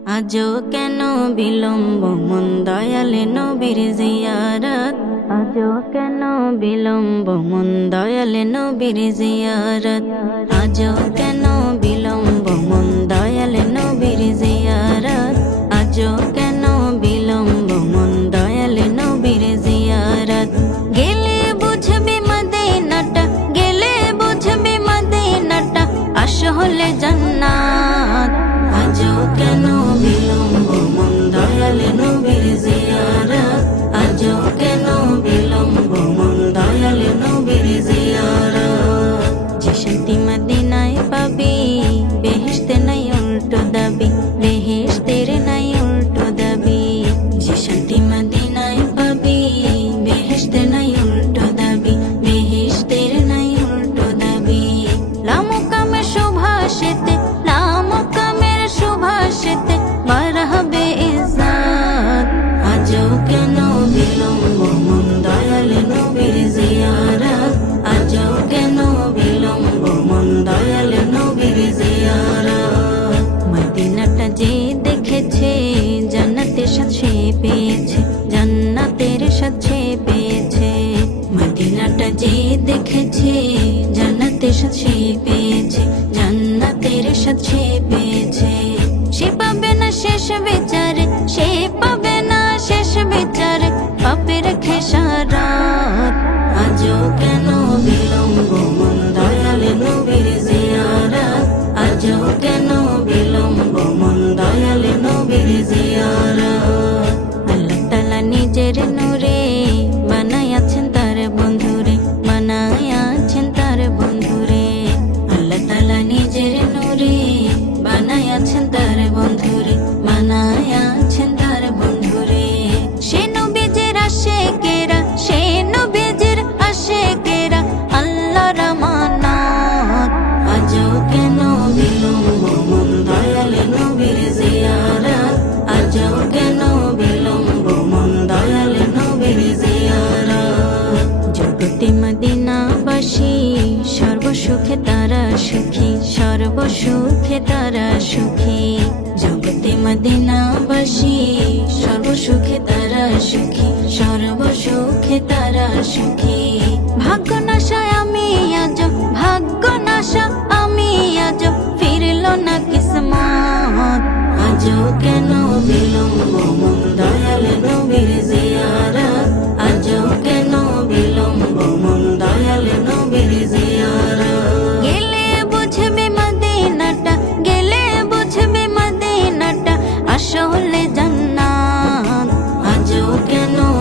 আজও কেন বিলম্ব মন দয়ালে নবীর জিয়ারত, আজও কেন বিলম্ব মন দয়ালে নবীর জিয়ারত, আজও কেন বিলম্ব মন দয়ালে নবীর জিয়ারত, আজও কেন বিলম্ব মন দয়ালে নবীর জিয়ারত। গেলে বুঝবি মদিনাটা, গেলে বুঝবি মদিনাটা, আসলে জান্নাত। আজও কেন বিলম্ব মন দয়ালে নবীর জিয়ারত, আজও কেন বিলম্ব মন দয়ালে নবীর জিয়ারত। যে শান্তি মদিনায় পাবি, বেহেশতে নাই উল্টো দাবি, বেহেশতের নাই উল্টো দাবি। যে শান্তি মদিনায় পাবি, বেহেশতে নাই উল্টো দাবি, বেহেশতের নাই উল্টো দাবি। লামকামে সুভাষিতে, লামকামের সুভাষিতে বাড়াবে ইজ্জত। আজও কেন বিলম্ব মন দয়ালে নবীর জিয়ারত, আজও কেন বিলম্ব মন দয়ালে নবীর জিয়ারত। মদিনাটা যে দেখেছে, জান্নাতের স্বাদ সে পেয়েছে, জান্নাতের স্বাদ সে পেয়েছে। মদিনাটা যে দেখেছে, জান্নাতের স্বাদ সে পেয়েছে, জান্নাতের স্বাদ সে পেয়েছে। সে পাবে না শেষ বিচারে, সে পাবে না শেষ বিচারে পাপের খেসারত। আজও কেন বিলম্ব মন দয়ালে নবীর জিয়ারত, আজও কেন বিলম্ব মন দয়ালে নবীর জিয়ারত। আল্লাহ তাআলা নিজের নূরে বানায়াছেন তার বন্ধুরে, বানায়াছেন তার বন্ধুরে। আল্লাহ তাআলা নিজের নূরে বানায়াছেন তার বন্ধুরে, বানায়াছেন তার বন্ধুরে। সে নবীজির আশিকেরা, সে নবীজির আশিকেরা আল্লাহর আমানত। আজও কেন বিলম্ব মন দয়ালে নবীর জিয়ারত, আজও কেন বিলম্ব মন দয়ালে নবীর জিয়ারত। জগতে মদিনাবাসী সর্বসুখে তারা সুখী, সর্বসুখে তারা সুখী। জগতে মদিনাবাসী সর্বসুখে তারা সুখী, সর্বসুখে তারা সুখী। ভাগ্য নাশায় আমি আজ, ভাগ্য নাশা আমি আজ, ফিরল না কিসমত। আজও কেন বিলম্ব মন দয়ালে নবীর জিয়ারত, আজও কেন বিলম্ব মন দয়ালে নবীর জিয়ারত। গেলে বুঝবি মদিনাটা, গেলে বুঝবি মদিনাটা, আসলে জান্নাত। আজও কেন